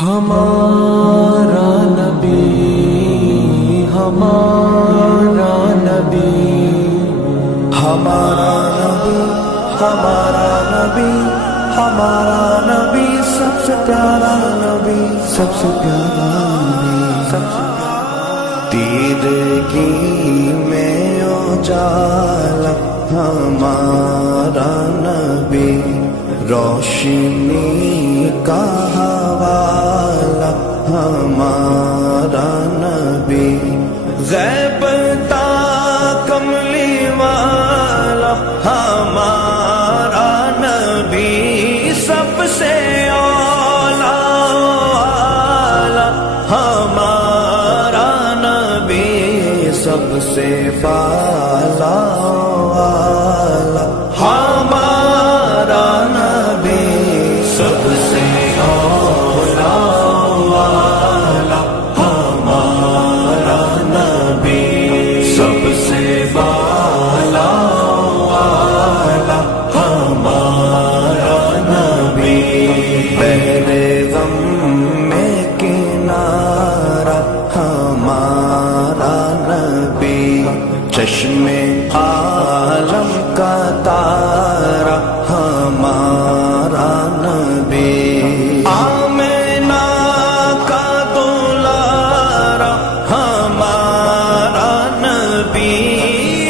ہمارا نبی ہمارا نبی ہمارا نبی ہمارا نبی ہمارا نبی سب سے پیارا نبی سب سے پیارا نبی سب سے تیرگی میں اجالا ہمارا نبی روشنی کا حوالہ ہمارا نبی غیب تا کملی والا ہمارا نبی سب سے اولا والا ہمارا نبی سب سے بالا والا ہمارا نبی سب سے اولا والا ہمارا نبی سب سے بالا والا ہمارا نبی میرے غم میں کنارہ ہمارا نبی چشم عالم کا تارا ہمارا نبی آمینہ کا دلارا ہمارا نبی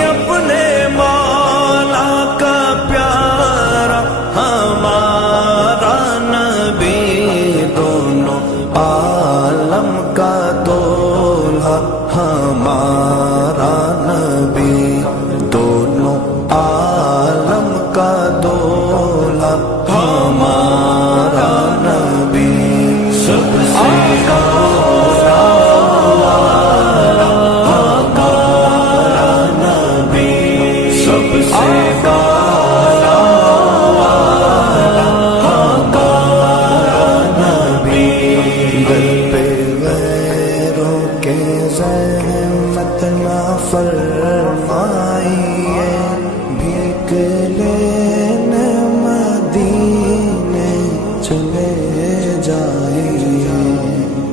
اپنے مولا کا پیارا ہمارا نبی دونوں عالم کا دولہا ہمارا نبی دونوں عالم کا دولہا ہمارا نبی سب سے اولا والا ہمارا نبی سب سے بالا والا ہمارا نبی دل پہ غیروں کے زحمت نہ فرمائیے بھیک لینے مدینے چلے جائیے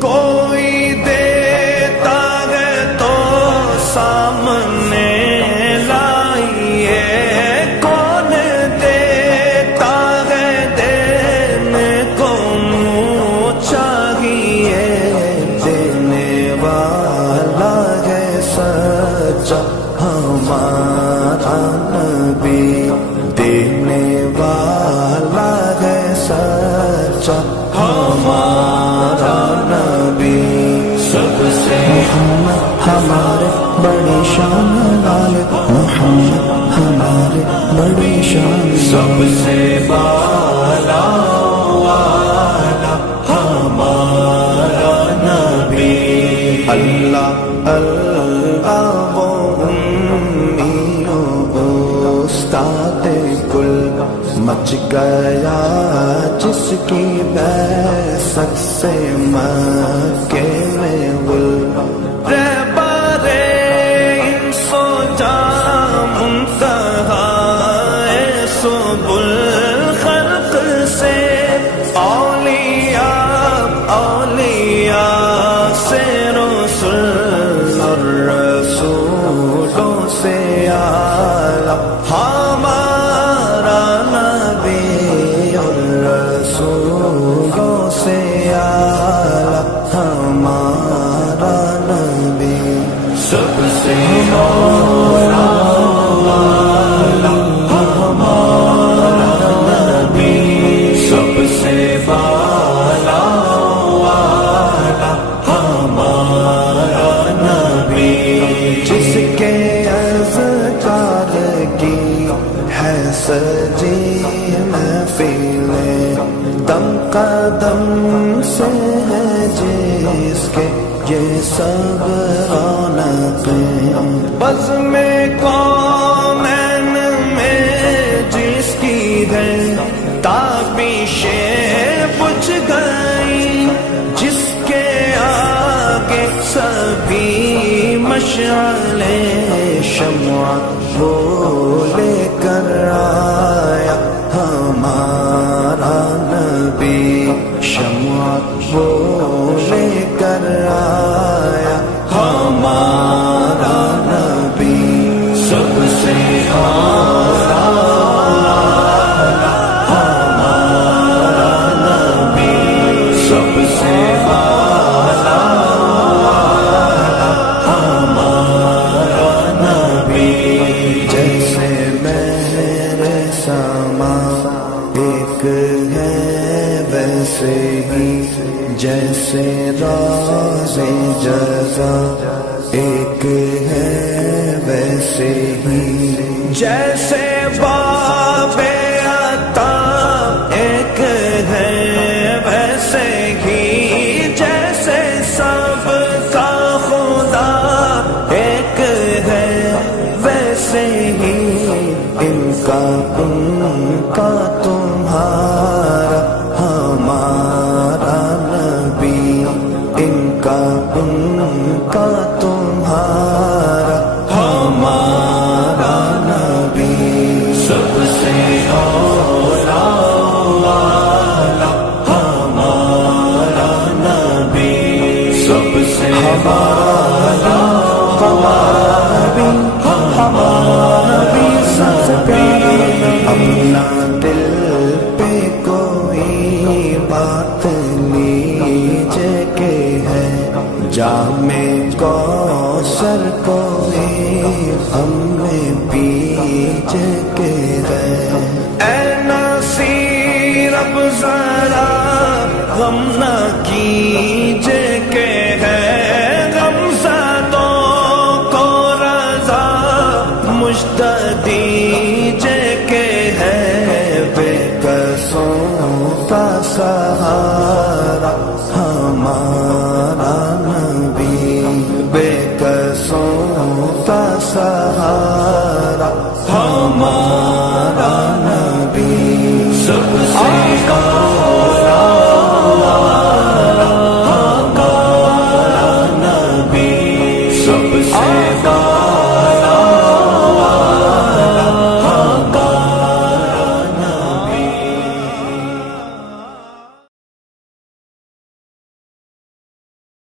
کوئی دیتا ہے تو سامنے لائیے کون دیتا ہے دینے کو منہ چاہیے دینے والا ہے سچا ہمارا نبی دینے والا ہے سچا ہمارا نبی سب سے محمد ہمارے بڑی شان والے محمد ہمارے بڑی شان سب سے بالا والا ہمارا نبی اللہ اللہ وہ امیوں استاد کل مچ گیا جس کی بعثت سے مکے میں گل رہبر انس و جاں منتہا سبل خلق سے اولیاء سے رسول اور رسولوں سے اعلیٰ ہمارا نبی اور رسولوں سے اعلیٰ ہمارا نبی سب سے اولا والا ہمارا نبی سب سے بالا والا ہمارا نبی جس کے اذکار کی ہے سجی محفلیں دم قدم سے ہے جس کے یہ سب رونقیں بزم کونین میں جس کی ہے تابشیں بجھ گئی جس کے آگے سبھی مشعلیں شمع وہ لے کر آیا ہمارا نبی شمع وہ لے کر آیا ہمارا نبی سب سے اعلیٰ ہمارا نبی سب سے اعلیٰ ہمارا نبی جیسے میرے سما ایک ہے ویسے ہی جیسے راز جزا ایک ہے ویسے ہی جیسے باب عطا ایک ہے ویسے ہی جیسے سب کا خدا ایک ہے ویسے ہی ان کا تمہارا ہمارا نبی ان کا تمہارا ہمارا نبی سب سے اعلیٰ ہمارا نبی سب سے ہمارا نبی ہمارا نبی سب سے پیارا اپنا دل پہ کوئی بات لیجے کہ ہے جام کوثر کوئی ہم میں پیجے کہ ہے اے ناصیر اب ذرا غم نہ کیجے